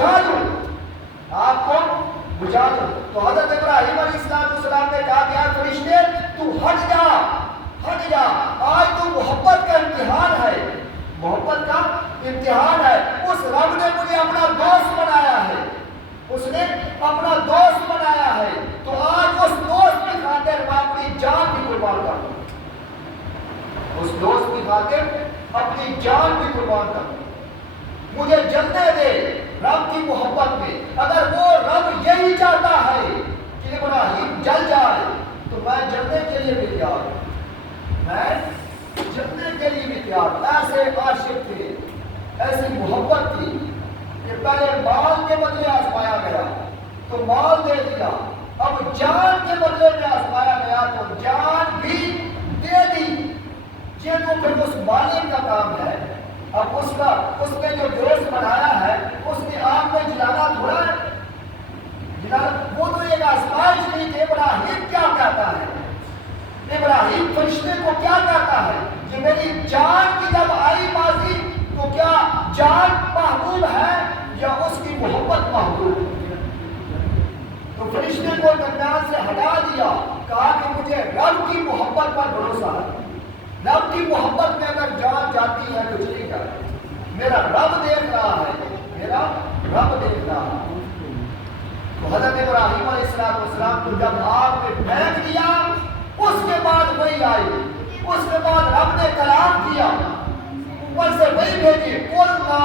بجھا دوں، آگ کو بجھا دوں۔ تو حضرت ابراہیم علیہ السلام نے کہا کہ اے فرشتے تو ہٹ جا، ہٹ جا، آج تو محبت کا امتحان ہے، محبت کا امتحان ہے۔ اس رب نے مجھے اپنا دوست بنایا ہے، اس نے اپنا دوست بنایا ہے، تو آج اس دوست کی خاطر میں اپنی جان بھی قربان کر دوں، اس دوست کی خاطر اپنی جان بھی قربان کر دوں، مجھے جلنے دے رب کی محبت میں۔ اگر وہ رب یہی چاہتا ہے کہ ابراہیم جل جائے تو میں جلنے کے لیے بھی تیار ہوں، میں جلنے کے لیے بھی تیار ہوں۔ ایسے عاشق تھے، ایسی محبت تھی کہ پہلے مال کے بدلے آزمایا گیا تو مال دے دیا، اب جان کے بدلے میں آزمایا گیا تو جان بھی دے دی۔ یہ تو پھر اس مالک کا کام ہے۔ اب اس نے جو دوست بنایا ہے اس نے آگ میں جلانا تھوڑا ہے، وہ تو ایک آزمائش نہیں کہ ابراہیم کیا کہتا ہے، ابراہیم فرشتے کو کیا کہتا ہے کہ میری جان کی جب آئی بازی تو کیا جان محبوب ہے یا اس کی محبت محبوب؟ تو فرشتے کو درمیان سے ہٹا دیا، کہا کہ مجھے رب کی محبت پر بھروسہ ہے، رب کی محبت میں اگر جان جاتی ہے کچھ نہیں کر، میرا رب دیکھ رہا ہے، میرا رب دیکھ رہا ہے۔ تو حضرت ابراہیم علیہ السلام کو جب آگ میں پھینک دیا، اس کے بعد وہی آئی، اس کے بعد رب نے کلام کیا، اوپر سے وہی بھیجی، قُلْنَا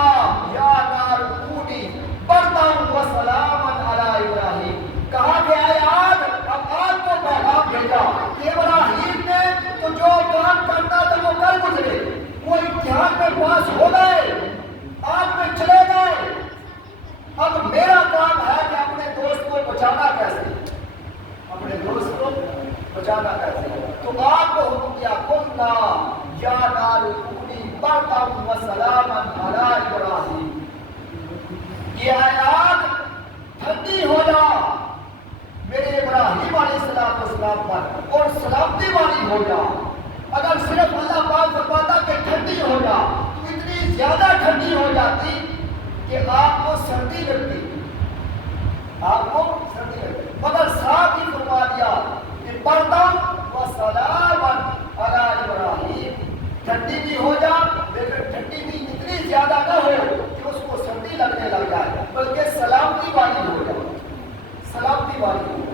يَا نَارُ كُونِي بَرْدًا وَسَلَامًا عَلَىٰ إِبْرَاهِيمَ، کہا کہ اے آگ، اب آگ کو پیغام بھیجا کہ ابراہیم نے تو جو کام کرنا تھا وہ کر گزرے، وہ امتحان میں پاس ہو گئے، آگ میں چلے گئے، اب میرا کام ہے کہ اپنے دوست کو بچانا کیسے، اپنے دوست کو بچانا کیسے۔ تو آگ کو حکم کیا، قُلْنَا يَا نَارُ كُونِي بَرْدًا وَسَلَامًا عَلَىٰ إِبْرَاهِيمَ، یہ اے آگ ٹھنڈی ہو جا میرے ابراہیم علیہ السلام پر اور سلامتی والی ہو جا۔ اگر صرف اللہ پاک فرماتا کہ ٹھنڈی ہو جا تو اتنی زیادہ ٹھنڈی ہو جاتی کہ آپ کو سردی لگتی، آپ کو سردی لگتی، مگر ساتھ ہی فرما دیا کہ برداً وسلاماً علی ابراہیم، ٹھنڈی بھی ہو جا لیکن ٹھنڈی بھی اتنی زیادہ نہ ہو کہ اس کو سردی لگنے لگ جائے، بلکہ سلامتی والی ہو جائے، سلامتی والی ہو جائے۔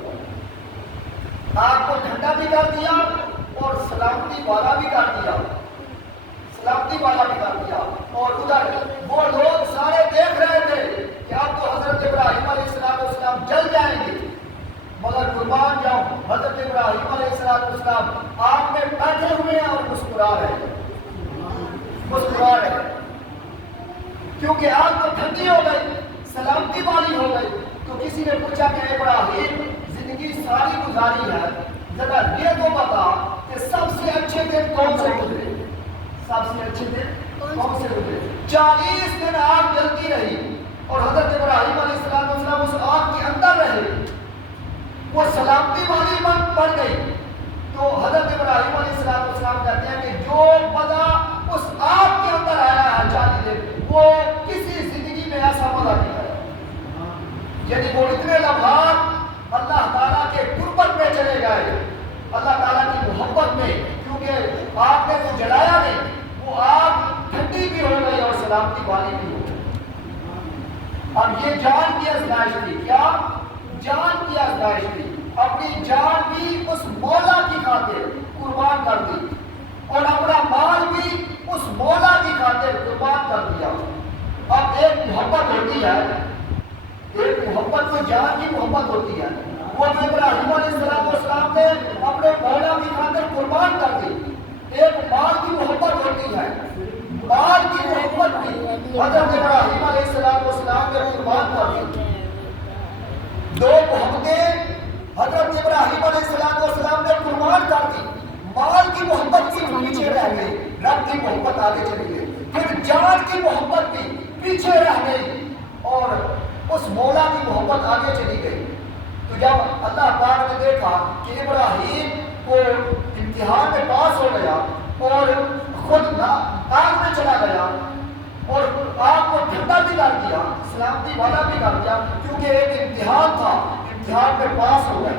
آگ کو ٹھنڈا بھی کر دیا اور سلامتی والا بھی کر دیا، سلامتی والا بھی کر دیا۔ اور ادھر وہ لوگ سارے دیکھ رہے تھے کہ اب تو حضرت ابراہیم علیہ السلام جل جائیں گے، مگر قربان جاؤں حضرت ابراہیم علیہ السلام آگ میں بیٹھے ہوئے ہیں اور مسکرا رہے ہیں، مسکرا رہے ہیں، کیونکہ آگ تو ٹھنڈی ہو گئی، سلامتی والی ہو گئی۔ تو کسی نے پوچھا کہ ابراہیم زندگی ساری گزاری ہے، ذرا یہ تو بتا کہ سب سے اچھے دن کون سے گزرے، سب سے اچھے دن کون سے گزرے؟ 40 دن آگ جلتی رہی اور حضرت ابراہیم علیہ السلام اس آگ کے اندر رہے، وہ سلامتی والی بن گئی۔ تو حضرت ابراہیم علیہ السلام کہتے ہیں کہ جو مزہ اس آگ کے اندر آیا ہے 40 دن، وہ کسی زندگی میں ایسا مزہ نہیں آیا، یعنی وہ اتنے لمحات اللہ تعالیٰ کے قربت میں چلے گئے، اللہ تعالیٰ کی محبت میں، کیونکہ آگ نے تو جلایا نہیں، وہ آگ ٹھنڈی بھی ہو گئی اور سلامتی والی بھی ہو گئی۔ اب یہ جان کی آزمائش تھی، کیا جان کی آزمائش تھی، اپنی جان بھی اس مولا کی خاطر قربان کر دی اور اپنا مال بھی اس مولا کی خاطر قربان کر دیا۔ اب ایک محبت ہوتی ہے، ایک محبت تو جان کی محبت ہوتی ہے، وہ جو ابراہیم علیہ السلام نے اپنے مولا کی خاطر قربان کر دی۔ ایک مال کی محبت ہوتی ہے، مال کی محبت بھی حضرت ابراہیم علیہ السلام نے قربان کر دی۔ دو محبتیں حضرت ابراہیم علیہ السلام نے قربان کر دی، مال کی محبت بھی پیچھے رہ گئی، رب کی محبت آگے چلی گئی، پھر جان کی محبت بھی پیچھے رہ گئی اور اس مولا کی محبت آگے چلی گئی۔ تو جب اللہ پاک نے دیکھا کہ ابراہیم کو امتحان میں پاس ہو گیا اور خود آگ میں چلا گیا اور آگ کو ٹھنڈا بھی بھی کر دیا، سلامتی والا بھی کر دیا، کیونکہ ایک امتحان تھا، امتحان میں پاس ہو گئے،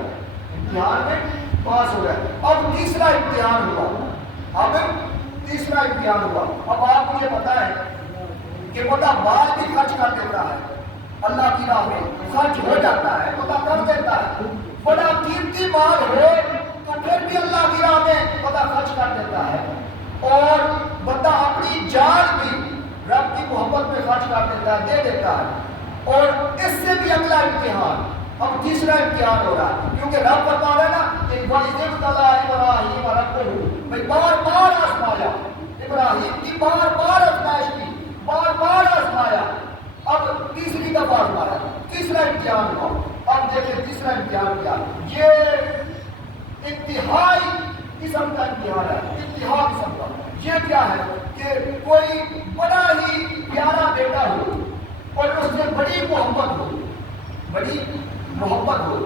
امتحان میں پاس ہو گئے۔ اب تیسرا امتحان ہوا، اب تیسرا امتحان ہوا۔ اب آپ کو یہ پتا ہے کہ بندہ مال بھی خرچ کر دیتا ہے، اللہ کی راہ میں خرچ ہو جاتا ہے، بندہ کر دیتا ہے، بڑا قیمتی مال ہو تو پھر بھی اللہ کی راہ میں بندہ خرچ کر دیتا ہے، اور بندہ اپنی جان بھی رب کی محبت میں خرچ کر دیتا ہے، دے دیتا ہے۔ اور اس سے بھی اگلا امتحان، اب تیسرا امتحان ہو رہا ہے، کیونکہ رب فرما رہا ہے نا کہ وَإِذِ ابْتَلَىٰ إِبْرَاهِيمَ رَبُّهُ، بھائی بار بار آزمایا، ابراہیم کی بار بار آزمائش کی، بار بار آزمایا، اب تیسری دفعہ آزمایا، تیسرا امتحان ہوا۔ اب دیکھیں تیسرا امتحان کیا، یہ انتہائی قسم کا امتحان ہے، انتہا قسم کا۔ یہ کیا ہے کہ کوئی بڑا ہی پیارا بیٹا ہو اور اس سے بڑی محبت ہو، بڑی محبت ہو،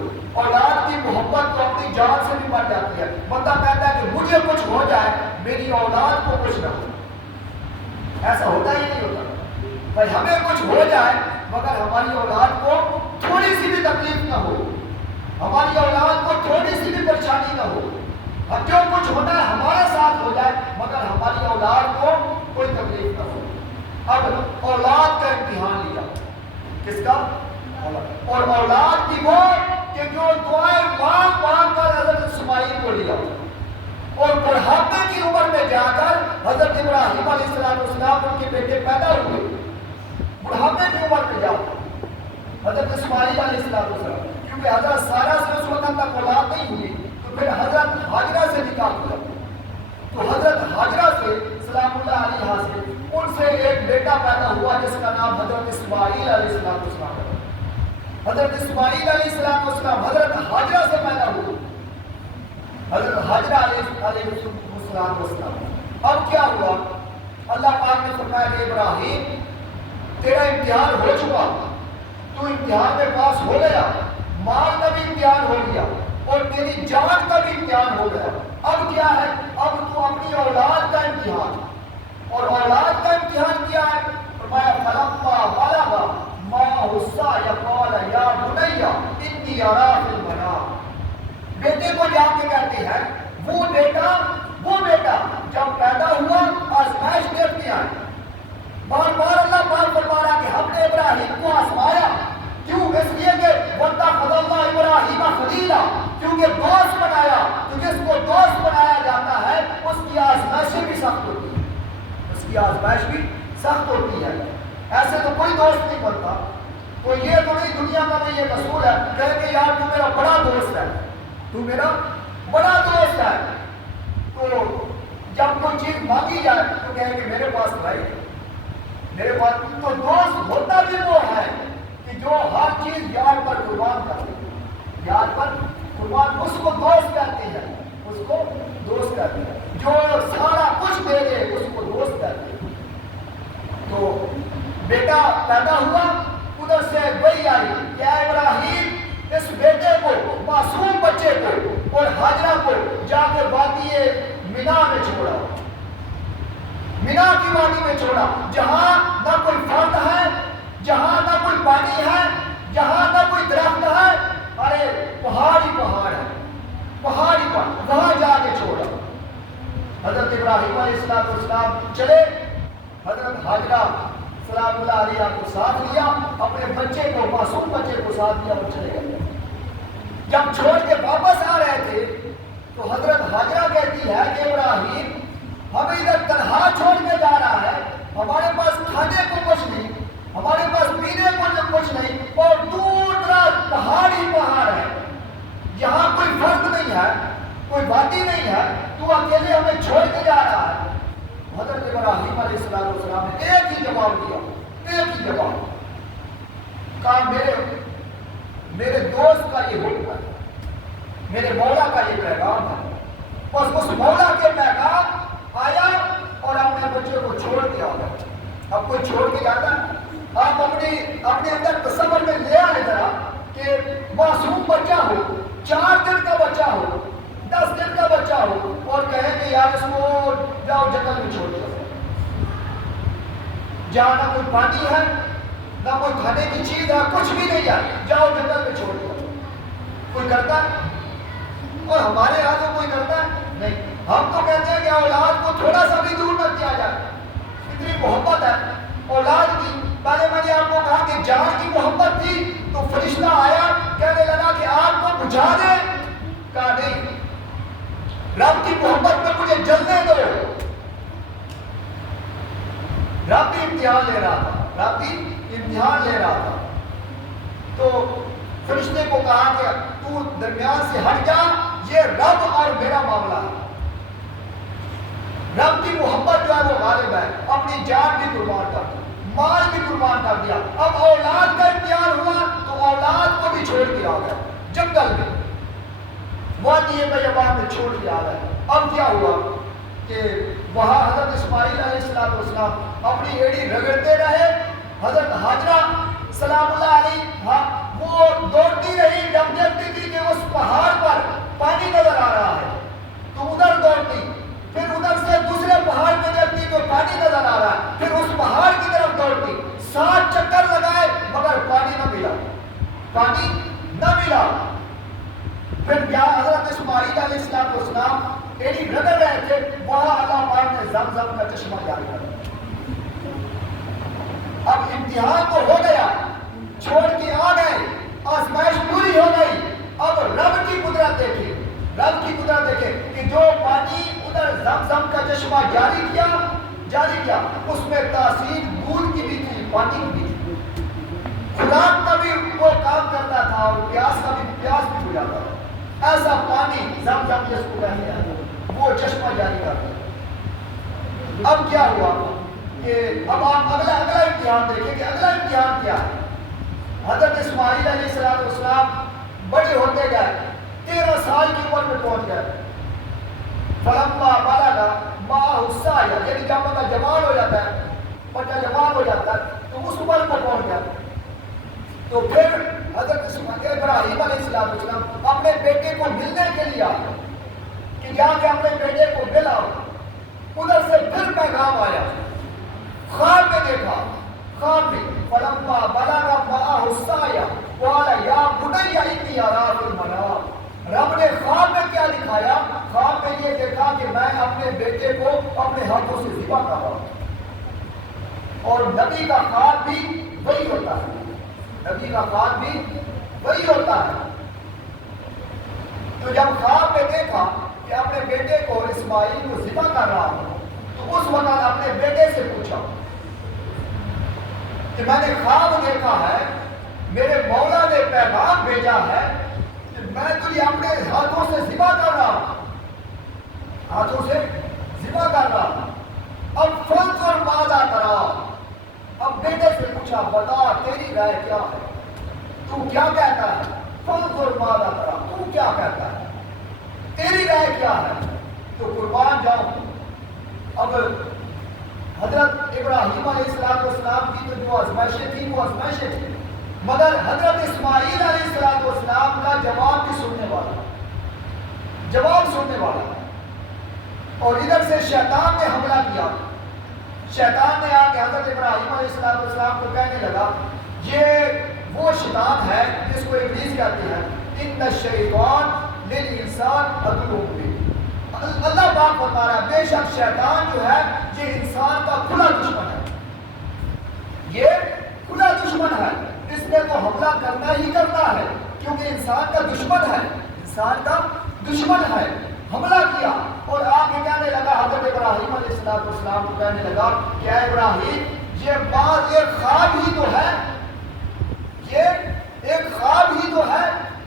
اولاد کی محبت تو اپنی جان سے بھی بڑھ جاتی ہے۔ بندہ کہتا ہے کہ مجھے کچھ ہو جائے میری اولاد کو کچھ نہ ہو، ایسا ہوتا ہی نہیں ہوتا بھائی، ہمیں کچھ ہو جائے مگر ہماری اولاد کو تھوڑی سی بھی تکلیف نہ ہو، ہماری اولاد کو تھوڑی سی بھی پریشانی نہ ہو، اب جو کچھ ہونا ہے ہمارے ساتھ ہو جائے مگر ہماری اولاد کو کوئی تکلیف نہ ہو۔ اب اولاد کا امتحان لیا، کس کا؟ اور اولاد کی وہ کہ جو دعائیں مانگ مانگ کر حضرت اسماعیل کو لیا، اور بڑھاپے کی عمر میں جا کر حضرت ابراہیم علیہ السلام ان کے بیٹے پیدا ہوئے، بڑھاپے کی عمر میں جا حضرت اسماعیل علیہ السلام، کیونکہ حضرت سارہ سے اس وقت تک اولاد نہیں ہوئی، تو پھر حضرت ہاجرہ سے نکاح ہوا، تو حضرت ہاجرہ سے سلام اللہ علیہ سے ان سے ایک بیٹا پیدا ہوا جس کا نام حضرت اسماعیل علیہ السلام ہے۔ حضرت اسماعیل علیہ السلام حضرت ہاجرہ سے پیدا ہوئے، حضرت ہاجرہ علیہ السلام۔ اب کیا ہوا؟ اللہ پاک نے فرمایا کہ ابراہیم تیرا امتحان ہو چکا، تو امتحان میں پاس ہو گیا، مال کا بھی امتحان ہو گیا اور تیری جان کا بھی امتحان ہو گیا، اب کیا ہے؟ اب تو اپنی اولاد کا امتحان، اور اولاد کا امتحان کیا ہے؟ فرمایا فلما بلغ معه السعي قال يا بني إني أرى في المنام، بیٹے کو جا کے کہتے ہیں وہ بیٹا جب پیدا ہوا آزمائش دیکھتے ہیں، بار بار اللہ پاک فرما رہا کہ ہم نے ابراہیم کو آزمایا، کیوں؟ اس لیے کہ وَاتَّخَذَ اللَّهُ إِبْرَاهِيمَ خَلِيلًا، کیونکہ دوست بنایا، تو جس کو دوست بنایا جاتا ہے اس کی آزمائشیں بھی سخت ہوتی ہیں، اس کی آزمائش بھی سخت ہوتی ہے، ایسے تو کوئی دوست نہیں بنتا۔ تو یہ تو نہیں دنیا کا بھی یہ اصول ہے کہ یار تو میرا بڑا دوست ہے، تو میرا بڑا دوست ہے، تو جب کوئی چیز مانگی جائے تو کہے کہ میرے پاس بھائی، میرے پاس تو دوست ہوتا بھی وہ ہے کہ جو ہر چیز یار پر قربان کر دے، یار پر قربان، اس کو دوست کہتے ہیں، اس کو دوست کہتے ہیں، جو سارا کچھ دے دے اس کو دوست کہتے ہیں۔ تو بیٹا پیدا ہوا، ادھر سے وہی آئی کہ اے ابراہیم اس بیٹے کو، معصوم بچے کو اور ہاجرہ کو جا کے وادی مینا میں چھوڑا، مینا کی وادی میں چھوڑا، جہاں نہ کوئی فرد ہے، جہاں نہ کوئی پانی ہے، جہاں نہ کوئی درخت ہے، ارے پہاڑ ہی پہاڑ ہے، پہاڑ ہی پہاڑ، وہاں جا کے چھوڑا۔ حضرت ابراہیم علیہ السلام چلے، حضرت ہاجرہ سلام اللہ علیہ کو ساتھ لیا، اپنے بچے کو، معصوم بچے کو ساتھ لیا اور چلے گئے۔ جب چھوڑ کے واپس آ رہے تھے تو حضرت ہاجرہ کہتی ہے کہ ابراہیم ہمیں ادھر تنہا چھوڑ کے جا رہا ہے، ہمارے پاس کھانے کو کچھ نہیں، ہمارے پاس پینے کو کچھ نہیں، اور دور دراز پہاڑ ہی پہاڑ ہے، یہاں کوئی فرد نہیں ہے، کوئی وادی نہیں ہے، تو اکیلے ہمیں چھوڑ کے جا رہا ہے۔ حضرت ابراہیم علیہ السلام نے ایک ہی جواب دیا، ایک ہی جواب کہا میرے دوست کا یہ حکم ہے، میرے مولا کا یہ پیغام ہے، بس اس مولا کے پیغام آیا اور اپنے بچے کو چھوڑ کے آ گیا۔ اب کوئی چھوڑ کے جاتا ہے؟ آپ اپنے اندر تصور میں لے آئے ذرا کہ معصوم بچہ ہو، 4 دن کا بچہ ہو، 10 دن کا بچہ ہو، اور کہے کہ یار اس کو جاؤ جنگل میں چھوڑ دو، جہاں نہ کوئی پانی ہے، نہ کوئی کھانے کی چیز ہے، کچھ بھی نہیں ہے، جاؤ جنگل میں چھوڑ دو۔ کوئی کرتا ہے؟ اور ہمارے یہاں تو کوئی کرتا ہے نہیں۔ ہم تو کہتے ہیں کہ اولاد کو تھوڑا سا بھی دور نہ کیا جائے، اتنی محبت ہے اولاد کی۔ پہلے میں نے آپ کو کہا کہ جان کی محبت تھی تو فرشتہ آیا کہنے لگا کہ آپ کو بجھا دے، کہا نہیں، رب کی محبت میں مجھے جلنے دو۔ رب بھی امتحان لے رہا تھا، رب بھی امتحان لے رہا تھا۔ تو فرشتے کو کہا کہ تو درمیان سے ہٹ جا، یہ رب اور میرا معاملہ ہے۔ رب کی محبت جو ہے وہ غالب ہے، اپنی جان بھی قربان کر دی، مال بھی قربان کر دیا۔ اب اولاد کا امتحان ہوا تو اولاد کو بھی چھوڑ کے آ گئے جنگل میں، وادی بیابان میں چھوڑ کے آ گئے۔ اب کیا ہوا کہ وہاں حضرت اسماعیل علیہ السلام اپنی ایڑی رگڑتے رہے، حضرت ہاجرہ سلام اللہ علیہ وہ دوڑتی رہی، جب دیکھتی تھی کہ اس پہاڑ پر پانی نظر آ رہا ہے تو ادھر دوڑتی، پھر ادھر سے دوسرے پہاڑ پہ دیکھتی تو پانی نظر آ رہا ہے، پھر اس پہاڑ کی طرف دوڑتی، 7 چکر لگائے مگر پانی نہ ملا، پانی نہ ملا۔ پھر جہاں حضرت اسماعیل علیہ السلام ایڑی رگڑ رہے تھے، وہاں اللہ پاک نے زمزم کا چشمہ جاری کر دیا۔ اب امتحان تو ہو گیا، چھوڑ کے آ گئے، آزمائش پوری ہو گئی۔ اب رب کی قدرت دیکھیں، رب کی قدرت دیکھیں کہ جو پانی ادھر زمزم کا چشمہ جاری کیا اس میں تاثیر دودھ کی بھی تھی، پانی کی بھی تھی، خوراک کا بھی وہ کام کرتا تھا اور پیاس بھی ہو جاتا تھا۔ ایسا پانی زمزم جس کو کہتے ہیں وہ چشمہ جاری کرتا۔ اب کیا ہوا کہ اب آپ اگلا امتحان دیکھیں کہ اگلا امتحان کیا ہے۔ حضرت اسماعیل علیہ السلام بڑے ہوتے گئے، 13 سال کی عمر میں پہنچ گئے۔ فلما بلغ معه السعي، یعنی جب بندہ جوان ہو جاتا ہے، بچہ جوان ہو جاتا ہے تو اس عمر کو پہنچ گیا۔ تو پھر حضرت ابراہیم علیہ السلام اپنے بیٹے کو ملنے کے لیے آئے کہ جا کے اپنے بیٹے کو ملاؤ۔ ادھر سے پھر پیغام آیا، خواب میں دیکھا، خواب میں فلما بلغ معه السعي قال یا بنی انی ارى في المنام۔ رب نے خواب میں کیا دکھایا؟ خواب میں یہ دیکھا کہ میں اپنے بیٹے کو اپنے ہاتھوں سے ذبح کر رہا ہوں۔ اور نبی کا خواب بھی وہی ہوتا ہے، نبی کا خواب بھی وہی ہوتا ہے۔ تو جب خواب میں دیکھا کہ اپنے بیٹے کو اسماعیل کو ذبح کر رہا ہوں تو اس وقت اپنے بیٹے سے پوچھا کہ میں نے خواب دیکھا ہے، میرے مولا نے پیغام بھیجا ہے کہ میں تجھے اپنے ہاتھوں سے ذبح کر رہا ہوں، ہاتھوں سے ذبح کر رہا ہوں۔ اب فانظر ماذا ترى، اب بیٹے سے پوچھا بتا تیری رائے کیا ہے، تو کیا کہتا ہے؟ فانظر ماذا ترى، تو کیا کہتا ہے، تیری رائے کیا ہے؟ تو قربان جاؤں۔ اب حضرت ابراہیم علیہ السلام کی تو جو آزمائشیں تھیں وہ آزمائشیں تھیں، مگر حضرت اسماعیل علیہ السلام کا جواب بھی سننے والا، جواب سننے والا۔ اور ادھر سے شیطان نے حملہ کیا، شیطان نے آ کے حضرت ابراہیم علیہ السلام کو کہنے لگا، یہ وہ شیطان ہے جس کو ابلیس کہتے ہیں، ان الشیطان للانسان عدو مبین۔ اللہ پاک فرما رہا ہے بے شک شیطان جو ہے یہ انسان کا کھلا دشمن ہے، یہ کھلا دشمن ہے، اس نے تو حملہ کرنا ہی کرنا ہے کیونکہ انسان کا دشمن ہے، انسان کا دشمن ہے۔ حملہ کیا اور آگے کہنے لگا، حضرت ابراہیم علیہ السلام کو کہنے لگا کہ اے ابراہیم یہ بات ایک خواب ہی تو ہے، یہ ایک خواب ہی تو ہے،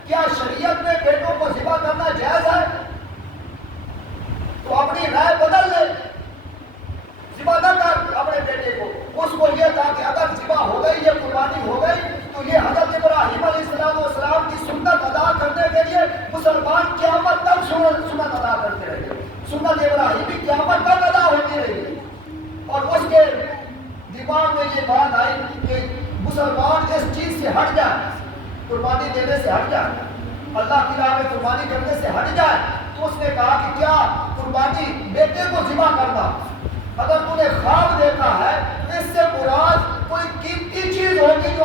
کیا شریعت میں بیٹوں کو ذبح کرنا جائز ہے؟ تو اپنی رائے بدل لے، ذبح نہ کر اپنے بیٹے کو۔ اس کو یہ تھا کہ اگر ذبح ہو گئی، یہ قربانی ہو گئی تو یہ حضرت ابراہیم علیہ السلام کی سنت ادا کرنے کے لیے مسلمان قیامت تک سنت ادا کرتے رہے گے، سنت ابراہیمی قیامت تک ادا ہوتی رہے گی۔ اور اس کے دماغ میں یہ بات آئی کہ مسلمان اس چیز سے ہٹ جائے، قربانی دینے سے ہٹ جائے، اللہ کی راہ میں قربانی کرنے سے ہٹ جائے، تو اس نے کہا کہ کیا قربانی بیٹے کو ذبح کرنا؟ اگر تو نے خواب دیکھا ہے تو اس سے مراد کوئی قیمتی چیز ہوگی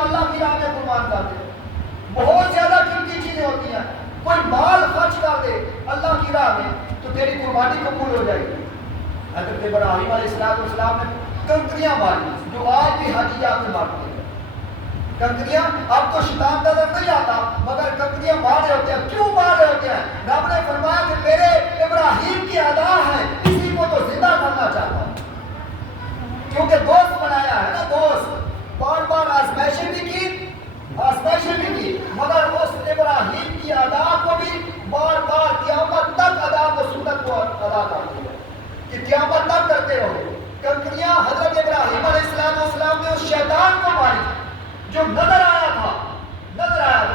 ابراہیم علیہ السلام نے کنکریاں ماری جو آج بھی حاجیات میں مارتے ہیں. کنکریاں اب تو شیطان نظر نہیں آتا مگر کنکریاں مار رہے ہوتے ہیں. کیوں مار رہے ہوتے ہیں؟ رب نے فرمایا کہ میرے ابراہیم کی ادا ہے کسی کو تو زندہ کرنا چاہتا ہوں. کیونکہ دوست بنایا ہے نا, دوست بار بار آزمائشیں بھی کی مگر اس ابراہیم کی ادا کو بھی بار بار قیامت تک ادا کو سنت کو ادا کرتی ہے کہ قیامت تک کرتے رہو. کنکریاں حضرت ابراہیم علیہ السلام نے اس شیطان کو ماری جو نظر آیا تھا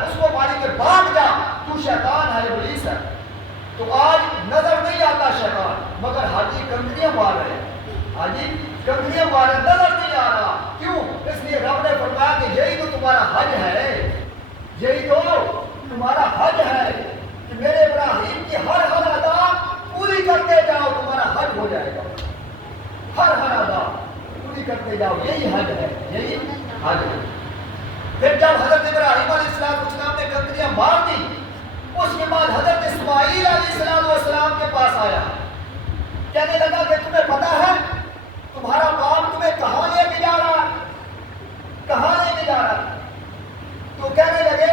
اس کو ماری کہ بھاگ جا تو شیطان ہے, ابلیس ہے. تو آج نظر نہیں آتا شیطان مگر حاجی کنکریاں مار رہے ہیں, حاجی کنکریاں مار رہے, نظر نہیں آ رہا. کیوں؟ اس لیے رب نے فرمایا کہ یہی تو تمہارا حج ہے, یہی تو تمہارا حج ہے کہ میرے ابراہیم کی ہر ادا پوری کرتے جاؤ, تمہارا حج ہو جائے گا. ہر ادا پوری کرتے جاؤ, یہی حج ہے, یہی حج ہے. پھر جب حضرت ابراہیم علیہ السلام نے کنکریاں مار دی اس کے بعد حضرت اسماعیل علیہ السلام کے پاس آیا, کہنے لگا کہ تمہیں پتا ہے تمہارا باپ تمہیں کہاں لے کے جا رہا ہے, کہاں لے کے جا رہا ہے؟ تو کہنے لگے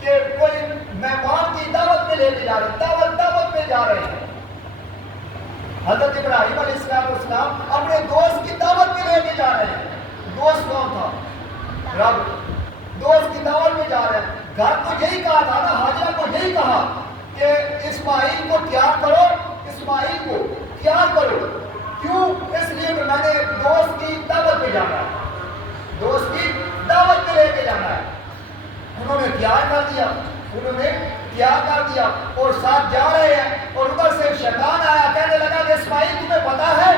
کہ کوئی مہمان کی دعوت میں لے کے جا رہے ہیں, دعوت میں جا رہے ہیں. حضرت ابراہیم علیہ السلام اپنے دوست کی دعوت میں لے کے جا رہے ہیں. دوست کون تھا؟ رب. دوست کی دعوت میں جا رہے ہیں. گھر کو یہی کہا تھا نا, حاجرہ کو یہی کہا کہ اسماعیل کو تیار کرو, اسماعیل کو تیار کرو. کیوں؟ اس لیے کہ میں نے دوست کی دعوت میں جانا ہے, دوست کی دعوت میں لے کے جانا ہے. انہوں نے تیار کر دیا اور ساتھ جا رہے ہیں. اور ادھر سے شیطان آیا, کہنے لگا کہ اسماعیل تمہیں پتا ہے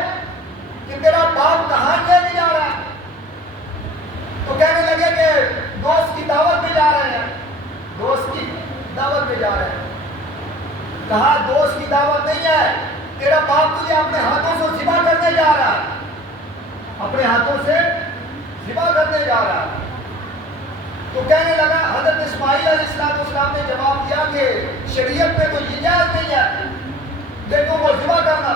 کہ تیرا باپ کہاں لے کے جا رہا ہے؟ تو کہنے لگے کہ دوست کی دعوت میں جا رہے ہیں, دوست کی دعوت میں جا رہے ہیں. کہا دوست کی دعوت نہیں ہے, تیرا باپ تجھے اپنے ہاتھوں سے ذبح کرنے جا رہا ہے, اپنے ہاتھوں سے ذبح کرنے جا رہا ہے. تو کہنے لگا, حضرت اسماعیل علیہ السلام نے جواب دیا کہ شریعت میں تو یہ جائز نہیں ہے دیکھو وہ ذبح کرنا.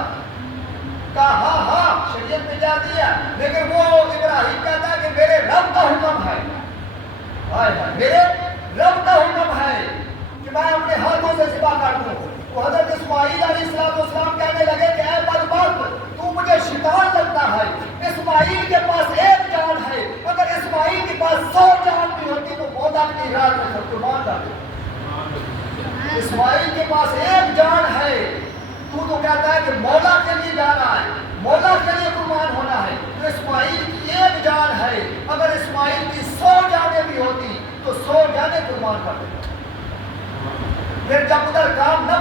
کہا ہاں شریعت میں جائز نہیں ہے, لیکن وہ ابراہیم کہتا ہے کہ میرے رب کا حکم ہے, میرے رب کا حکم ہے کہ میں اپنے ہاتھوں سے ذبح کر دوں. تو حضرت اسماعیل علیہ السلام کہنے لگے کہ اے بدبخت تو مجھے شیطان لگتا ہے, اسماعیل کے پاس ایک جان ہے, اگر اسماعیل کے پاس 100 جان بھی ہوتی تو مولا کی رات میں سب قربان کر دے. اسماعیل کے پاس ایک جان ہے, تو کہتا ہے کہ مولا کے لیے جانا ہے, مولا کے لیے قربان ہونا ہے. تو اسماعیل کی ایک جان ہے, اگر اسماعیل کی 100 جانیں بھی ہوتی تو 100 جانیں قربان کر دیتا. پھر جب ادھر کام نہ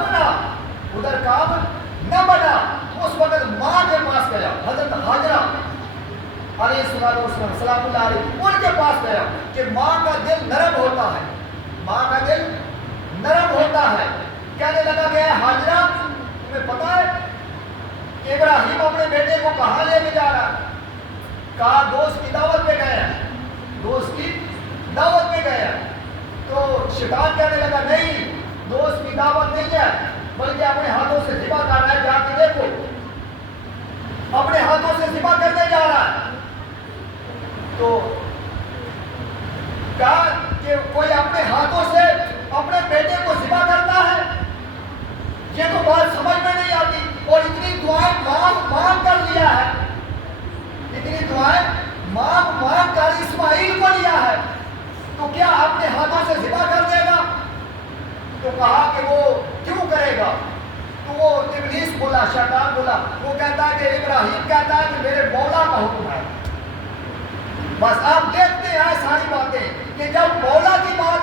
بنا اس وقت ماں کے پاس گیا, حضرت حاجرہ علیہ السلام سلام اللہ علیہ ان کے پاس گیا کہ ماں کا دل نرم ہوتا ہے, ماں کا دل نرم ہوتا ہے. کہنے لگا کہ حاجرہ تمہیں پتا ہے کہ ابراہیم اپنے بیٹے کو کہاں لے کے جا رہا ہے؟ کہا دوست کی دعوت میں گیا, دوست کی دعوت میں گیا. تو شیطان کہنے لگا نہیں, دوست کی دعوت نہیں ہے بلکہ اپنے ہاتھوں سے ذبح کر رہا ہے, جا کے دیکھو اپنے ہاتھوں سے ذبح کرنے جا رہا ہے. تو کہا کہ کوئی اپنے ہاتھوں سے اپنے بیٹے کو ذبح کرتا ہے, یہ تو بات سمجھ میں نہیں آتی. اور اتنی دعائیں مانگ کر لیا ہے, اتنی دعائیں مانگ کر اسماعیل کو لیا ہے, تو کیا اپنے ہاتھوں سے ذبح کر دے گا؟ تو کہا کہ وہ کیوں کرے گا؟ تو وہ ابلیس بولا, شیطان بولا, وہ کہتا ہے کہ ابراہیم کہتا ہے کہ میرے مولا کا حکم ہے. بس آپ دیکھتے ہیں ساری باتیں کہ جب مولا کی بات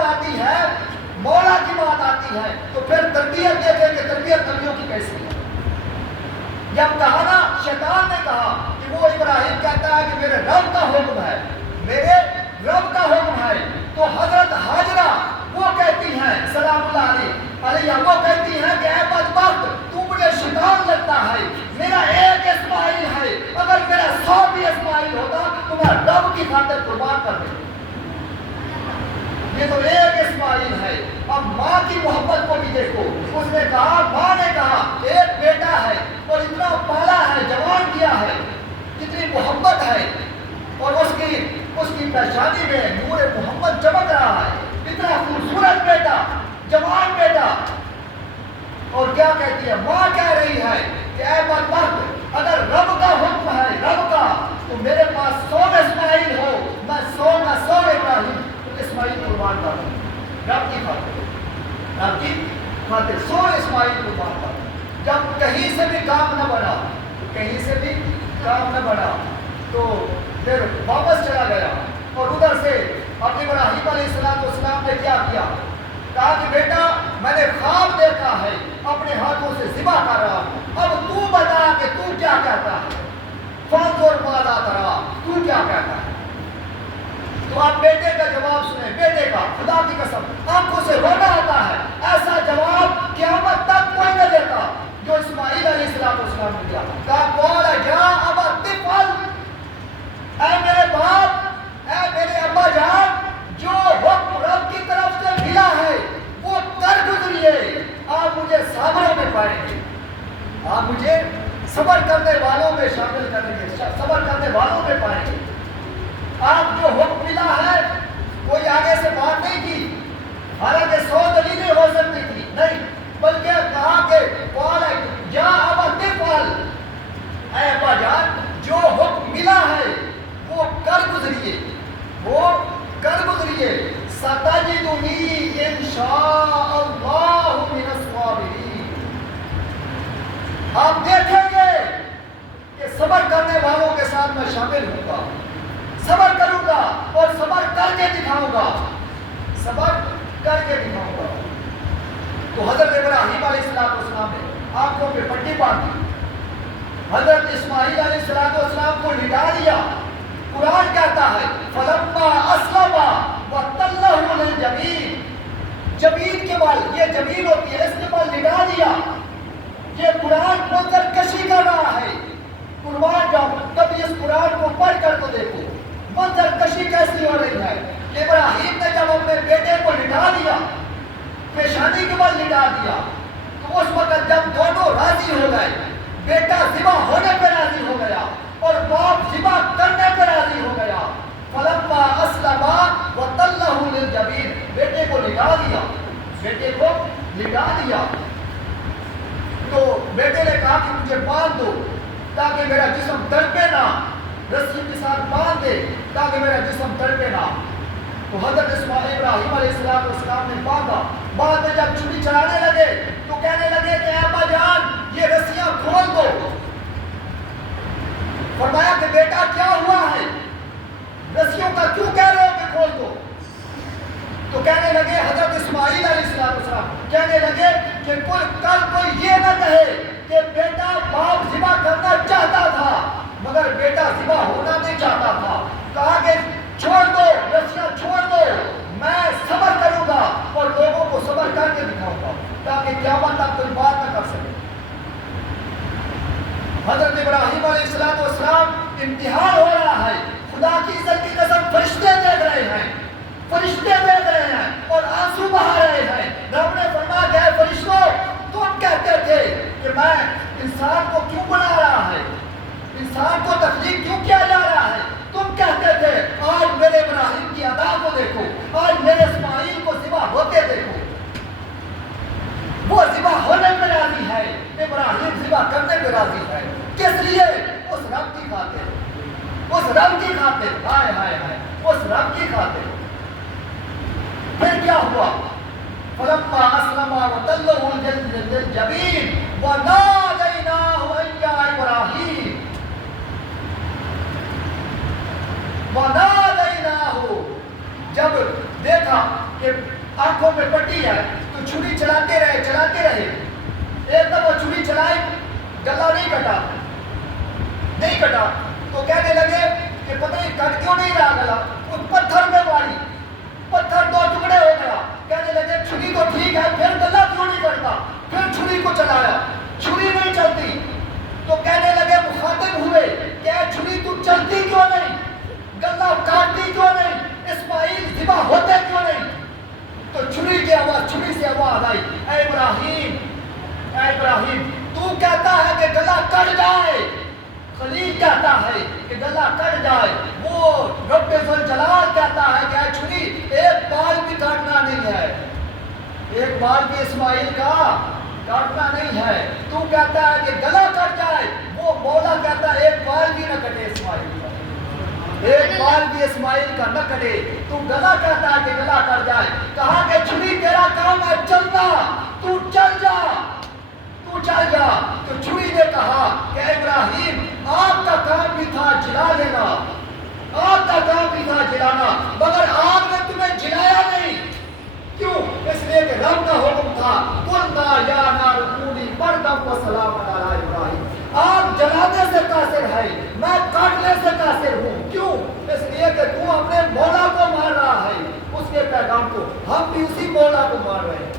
آتی ہے تو پھر تربیت دیکھیں کہ تربیت نبیوں کی کیسی ہے. جب کہا نا شیطان نے کہا کہ وہ ابراہیم کہتا ہے کہ میرے رب کا حکم ہے, میرے رب کا حکم ہے, تو حضرت حاجرہ وہ کہتی ہیں سلام اللہ علیہ وہ کہتی ہیں کہ اے بدبخت تو مجھے شیطان لگتا ہے, میرا ایک اسماعیل ہے, اگر میرا 100 بھی اسماعیل ہوتا تو میں رب کی خاطر قربان کر دیتا. یہ تو ایک اسماعیل ہے. اب ماں کی محبت کو بھی دیکھو. اس نے کہا، ماں نے کہا ایک بیٹا ہے اور اتنا پالا ہے، جوان کیا ہے، کتنی محبت ہے، اور اس کی پیشانی میں نور محمد چمک رہا ہے. اتنا خوبصورت بیٹا، جوان بیٹا. اور کیا کہتی ہے ماں؟ کہہ رہی ہے کہ اے بدبخت، اگر رب کا حکم ہے، رب کا، تو میرے پاس 100 اسماعیل ہو، میں 100 ابراہیم اسماعیل قربان کر دوں. رب کی خاطر 100 اسماعیل قربان کر دوں. جب کہیں سے بھی کام نہ بنا تو پھر واپس چلا گیا. اور ادھر سے اب ابراہیم علیہ السلام نے کیا کیا؟ کہا کہ بیٹا میں نے خواب دیکھا ہے، اپنے ہاتھوں سے ذبح کر رہا ہوں، اب تو بتا کہ تو کیا کہتا ہے. فانظر ماذا ترى، تو کیا کہتا ہے؟ تو آپ بیٹے کا جواب سنیں. بیٹے کا، خدا کی قسم آنکھوں سے رونا آتا ہے. ایسا جواب قیامت تک کوئی نہ دیتا جو اسماعیل علیہ السلام نے دیا. کہا قال یا ابا تفعل، اے میرے باپ، اے میرے ابا جان، جو حکم رب کی طرف سے ملا ہے وہ کر گزریے. آپ مجھے صابروں میں پائیں گے، آپ مجھے صبر کرنے والوں میں شامل کریں گے، صبر کرنے والوں میں پائیں گے. آپ جو حکم ملا ہے کوئی آگے سے بات نہیں کی، حالانکہ 100 دلیلیں ہو سکتی تھی، نہیں، بلکہ کہا کہ قال یا ابا تفعل، اے ابا جان جو حکم ملا ہے وہ کر گزریے، وہ کر گزریے. ستجدنی انشاء اللہ من الصابرین، آپ دیکھیں گے کہ صبر کرنے والوں کے ساتھ میں شامل ہوں گا. صبر کروں گا اور صبر کر کے دکھاؤں گا، صبر کر کے دکھاؤں گا. تو حضرت ابراہیم علیہ السلام نے آنکھوں پہ پٹی باندھی، حضرت اسماعیل علیہ السلام کو لٹا دیا. قرآن کہتا ہے فلما اسلم وتلہ للجبین، جبین کے بال، یہ جبین ہوتی ہے، اس کے بال لٹا دیا. یہ قرآن منظر کشی کر رہا ہے. قربان جاؤ، کبھی اس قرآن کو پڑھ کر تو دیکھو منظر کشی کیسی ہو رہی ہے. ابراہیم نے جب اپنے بیٹے کو لٹا دیا، پیشانی کے بال لٹا دیا، تو اس وقت جب دونوں راضی ہو گئے، بیٹا ذبح ہونے پہ راضی ہو گیا اور باپ ذبح کرنے پہ راضی ہو گیا. فلما اسلم وتلہ للجبین، بیٹے کو لٹا دیا، بیٹے کو لٹا دیا. تو بیٹے نے کہا کہ مجھے باندھ دو تاکہ میرا جسم تڑپے نہ، رسی کے ساتھ باندھ دے تاکہ میرا جسم تڑپے نہ. تو حضرت ابراہیم علیہ السلام نے باندھا. بعد میں جب چھری چلانے لگے تو کہنے لگے کہ ابا جان یہ رسیاں کھول دو. فرمایا کہ بیٹا کیا ہوا ہے، رسیوں کا کیوں کہہ رہے ہو کہ کھول دو؟ تو کہنے لگے حضرت اسماعیل علیہ السلام کہنے لگے کہ کل کوئی یہ نہ کہے کہ بیٹا باپ ذبح کرنا چاہتا تھا مگر بیٹا ذبح ہونا نہیں چاہتا تھا. کہا کہ چھوڑ دو، رسیاں چھوڑ دو، میں صبر کروں گا اور لوگوں کو صبر کر کے دکھاؤں گا تاکہ قیامت تک کوئی بات نہ کر سکے. حضرت ابراہیم علیہ السلام امتحان ہو رہا ہے. خدا کی عزت کی قسم فرشتے دیکھ رہے ہیں، فرشتے دیکھ رہے ہیں اور آنسو بہا رہے ہیں. رب نے فرمایا کہ اے فرشتوں، تم کہتے تھے کہ میں انسان کو کیوں بنا رہا ہے، انسان کو تخلیق کیوں کیا جا رہا ہے. تم کہتے تھے آج میرے ابراہیم کی ادا کو دیکھو، آج میرے اسماعیل کو ذبح ہوتے دیکھو. وہ ذبح ہونے پہ راضی ہے، ابراہیم ذبح کرنے پہ راضی ہے. کس لیے؟ اس رب کی خاطر، اس رب کی خاطر. ہائے ہائے ہائے، اس رب کی خاطر. پھر کیا ہوا؟ فلما اسلم وتلہ للجبین ونادیناہ یا ابراہیم، ونادیناہ. جب دیکھا کہ آنکھوں میں پٹی ہے تو چھری چلاتے رہے. ایک دفعہ چھری چلائی، گلا نہیں کٹا تو کہنے لگے کہ پتہ نہیں کٹ کیوں نہیں رہا گلا. اس پتھر میں ماری، پتھر 2 ٹکڑے ہو گیا. کہنے لگے چھری تو ٹھیک ہے، پھر گلا کیوں نہیں کٹتا؟ پھر چھری کو چلایا، چھری نہیں چلتی. تو کہنے لگے مخاطب ہوئے کہ اے چھری تو چلتی کیوں نہیں، گلا کاٹتی کیوں نہیں، اسماعیل ذبح ہوتے کیوں نہیں؟ اسماعیل کا کاٹنا نہیں ہے. تو کہتا ہے کہ گلا کٹ جائے, وہ مولا کہتا ہے ایک بال بھی نہ کٹے اسماعیل کا, ایک بال بھی اسماعیل کا نہ کٹے. تو گلا کہتا ہے کہ گلا کٹ جائے. کہا کہ چھری تیرا کام ہے چلنا, تو چل جا, تو چل جا. تو چھری نے کہا کہ ابراہیم آگ کا کام بھی تھا جلا لینا, آگ کا کام بھی تھا جلانا, مگر آگ نے تمہیں جلایا نہیں. کیوں؟ اس لیے کہ رب کا حکم تھا قلنا یا نار کونی بردا وسلاما علی ابراہیم. آگ جلانے سے قاصر ہے, میں کاٹنے سے قاصر ہوں. کیوں؟ اس لیے کہ تو اپنے مولا کو مار رہا ہے, اس کے پیغام کو. ہم بھی اسی مولا کو مار رہے ہیں,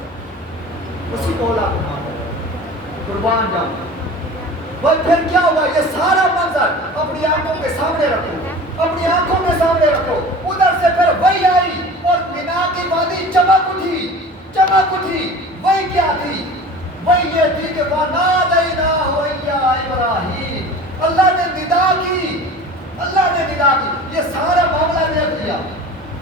اسی مولا کو مار رہے ہیں. قربان جاؤں. بس پھر کیا ہوا؟ یہ سارا منظر اپنی آنکھوں کے سامنے رکھو, اپنی آنکھوں کے سامنے رکھو. ادھر سے پھر وہی آئی اور مینا کی وادی چمک اٹھی, چمک اٹھی. وہی کیا تھی؟ وہی یہ تھی کہ وَنَادَيْنَاهُ يَا إِبْرَاهِيمُ. اللہ نے ندا کی, اللہ نے ندا کی. یہ سارا معاملہ دیکھ لیا,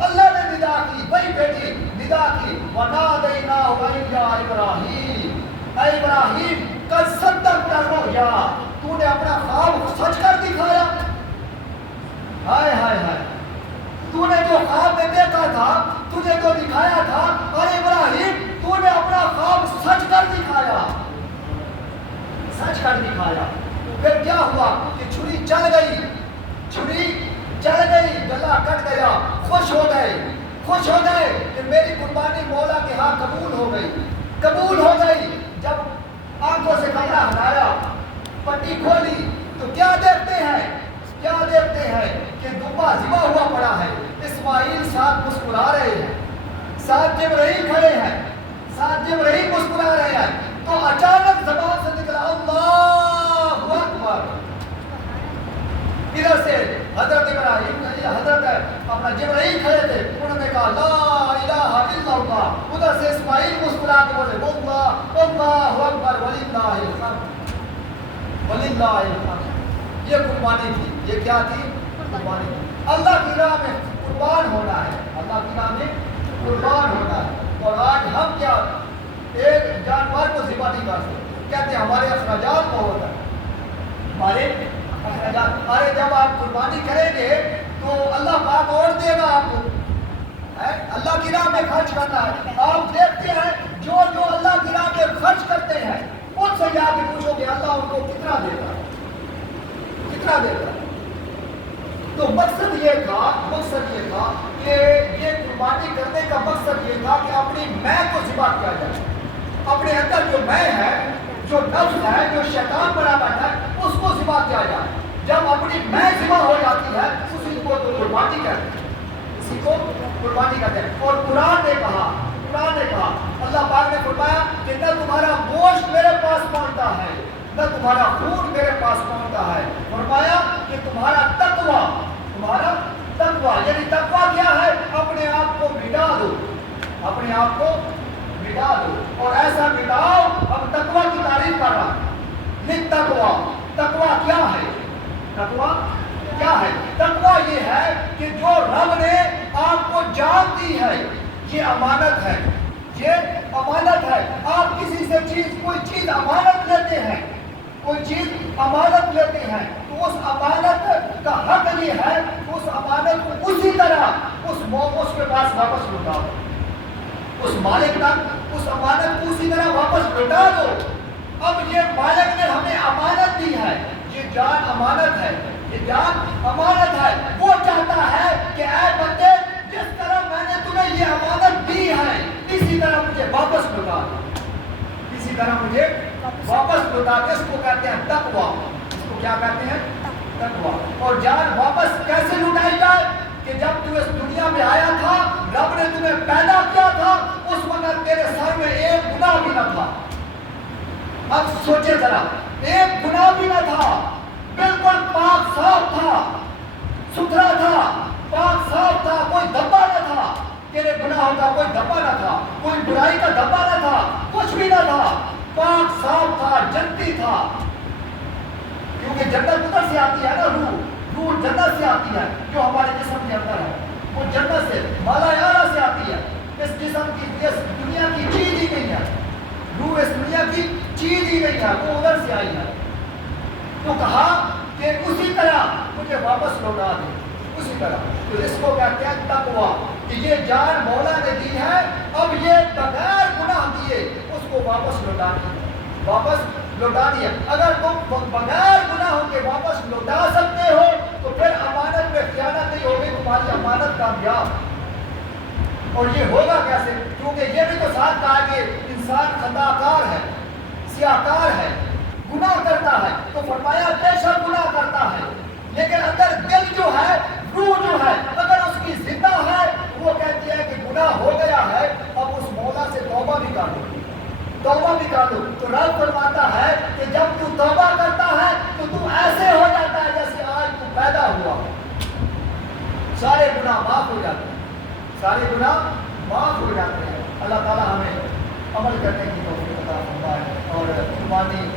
اللہ نے ندا کی, وہی بیٹی ندا کی. وَنَادَيْنَاهُ يَا إِبْرَاهِيمُ. اے ابراہیم قد صدقت الرؤیا, تو نے اپنا خواب سچ کر دکھایا. ہائے ہائے ہائے, تو نے جو خواب میں دیکھا تھا, تجھے جو دکھایا تھا, اور ابراہیم تو نے اپنا خواب سچ کر دکھایا, سچ کر دکھایا. پھر کیا ہوا کہ چھری چل گئی, چھری چل گئی, گلا کٹ گیا. خوش ہو گئے, خوش ہو گئے کہ میری قربانی مولا کے ہاں قبول ہو گئی, قبول ہو گئی. جب آنکھوں سے کپڑا ہٹایا, پٹی کھولی, تو کیا دیکھتے ہیں, کیا دیکھتے ہیں کہ دبا ذبح ہوا پڑا ہے. اسماعیل ساتھ مسکرا رہے ہیں, ساتھ جبرائیل کھڑے ہیں, ساتھ جبرائیل مسکرا رہے ہیں. تو اچانک زبان سے نکلا اللہ اکبر. ادھر سے حضرت ابراہیم, حضرت اپنا جبرائیل کھڑے تھے, انہوں نے کہا لا الہ الا اللہ. ادھر سے اسماعیل مسکرا کے بولے اللہ اللہ اکبر وللہ الحمد, وللہ الحمد. یہ قربانی تھی. یہ کیا تھی؟ قربانی تھی. اللہ کی راہ میں قربان ہونا ہے, اللہ کی راہ میں قربان ہونا ہے. اور آج ہم کیا ایک جانور کو ذبح نہیں کر سکتے, کہتے ہیں ہمارے اخراجات بہت ہیں, ہمارے اخراجات. ارے جب آپ قربانی کریں گے تو اللہ پاک اور دے گا آپ کو, اللہ کی راہ میں خرچ کرنا ہے. آپ دیکھتے ہیں جو جو اللہ کی راہ میں خرچ کرتے ہیں, ان سے جا کے پوچھو کہ اللہ ان کو کتنا دیتا ہے, کتنا دیتا ہے. تو مقصد یہ تھا, مقصد یہ تھا کہ یہ قربانی کرنے کا مقصد یہ تھا کہ اپنی میں کو ذبح کیا جائے. اپنے اندر جو میں ہے, جو نفس ہے, جو شیطان بنا بیٹھا ہے, اس کو ذبح کیا جائے. جب اپنی میں ذبح ہو جاتی ہے, اسی کو تو قربانی کہتے ہیں, اسی کو قربانی کہتے ہیں. اور قرآن نے کہا, قرآن نے کہا, اللہ پاک نے فرمایا کہ نہ تمہارا گوشت میرے پاس پہنچتا ہے, نہ تمہارا خون میرے پاس پہنچتا ہے. فرمایا کہ تمہارا تقویٰ, تمہارا تقویٰ, یعنی تقویٰ کیا ہے؟ اپنے آپ کو مٹا دو, اپنے آپ کو مٹا دو, اور ایسا مٹاؤ. اب تقویٰ کی تعریف کر رہا ہے. تقویٰ, تقویٰ کیا ہے؟ تقویٰ کیا ہے؟ تقویٰ یہ ہے کہ جو رب نے آپ کو جان دی ہے, یہ امانت ہے, یہ امانت ہے. آپ کسی سے چیز, کوئی چیز امانت لیتے ہیں, کوئی چیز امانت لیتے ہیں, تو اس امانت کا حق یہ ہے اس امانت کو اسی طرح اس کے پاس واپس لوٹا دو, اس مالک تک اس امانت کو اسی طرح واپس لوٹا دو. اب یہ مالک نے ہمیں امانت دی ہے, یہ جان امانت ہے, یہ جان امانت ہے. وہ چاہتا ہے کہ اے بندے, جس طرح میں نے تمہیں یہ امانت دی ہے, اسی طرح مجھے واپس لوٹا دو, اسی طرح مجھے واپس لوٹا دو. اس کو کہتے ہیں تقویٰ. اس کو کیا کہتے ہیں؟ تقویٰ. اور جان واپس کیسے لوٹائی جائے؟ کہ جب تو اس دنیا میں آیا تھا, رب نے تمہیں پیدا کیا تھا, اس وقت تیرے سر میں ایک گناہ بھی نہ تھا. اب سوچے ذرا, ایک گناہ بھی نہ تھا, بالکل پاک صاف تھا, ستھرا تھا, پاک صاف تھا, کوئی دھبا نہ تھا, تیرے گناہوں کا کوئی دھبا نہ تھا, کوئی برائی کا دھبا نہ تھا, کچھ بھی نہ تھا, پاک صاف تھا, جنتی تھا. کیونکہ جنت ادھر سے آتی ہے نا, روح جنت سے آتی ہے, جو ہمارے جسم کے اندر ہے, وہ جنت سے مالا اعلیٰ سے آتی ہے. اس جسم کی, اس دنیا کی چیز ہی نہیں ہے, چیز ہی نہیں ہے، وہ ادھر سے آئی ہے. تو کہا کہ اسی طرح مجھے واپس لوٹا دے، اسی طرح. تو اس کو کہتے ہیں تقویٰ، کہ یہ جان مولا نے دی ہے، اب یہ بغیر گناہ دیے اس کو واپس لوٹا دیا، واپس لوٹا دیا. اگر تم بغیر گناہوں کے واپس لوٹا سکتے ہو تو پھر امانت میں خیانت نہیں ہوگی، تمہاری امانت کامیاب. اور یہ ہوگا کیسے؟ کیونکہ یہ بھی تو ساتھ کہا کہ انسان خطا کار ہے، سیاہ کار ہے، گناہ کرتا ہے. تو فرمایا بے شک گناہ کرتا ہے، لیکن اندر دل جو ہے، روح جو ہے، اگر اس کی زندہ ہے، وہ کہتی ہے کہ گناہ ہو گیا ہے، اب اس مولا سے توبہ بھی کر دو، توبہ بھی کر دو. تو رب فرماتا ہے کہ جب تو توبہ کرتا ہے تو تو ایسے ہو جاتا ہے جیسے آج تو پیدا ہوا. سارے گناہ معاف ہو جاتے ہیں، سارے گناہ معاف ہو جاتے ہیں. اللہ تعالیٰ ہمیں عمل کرنے کی توفیق عطا فرمائے اور قربانی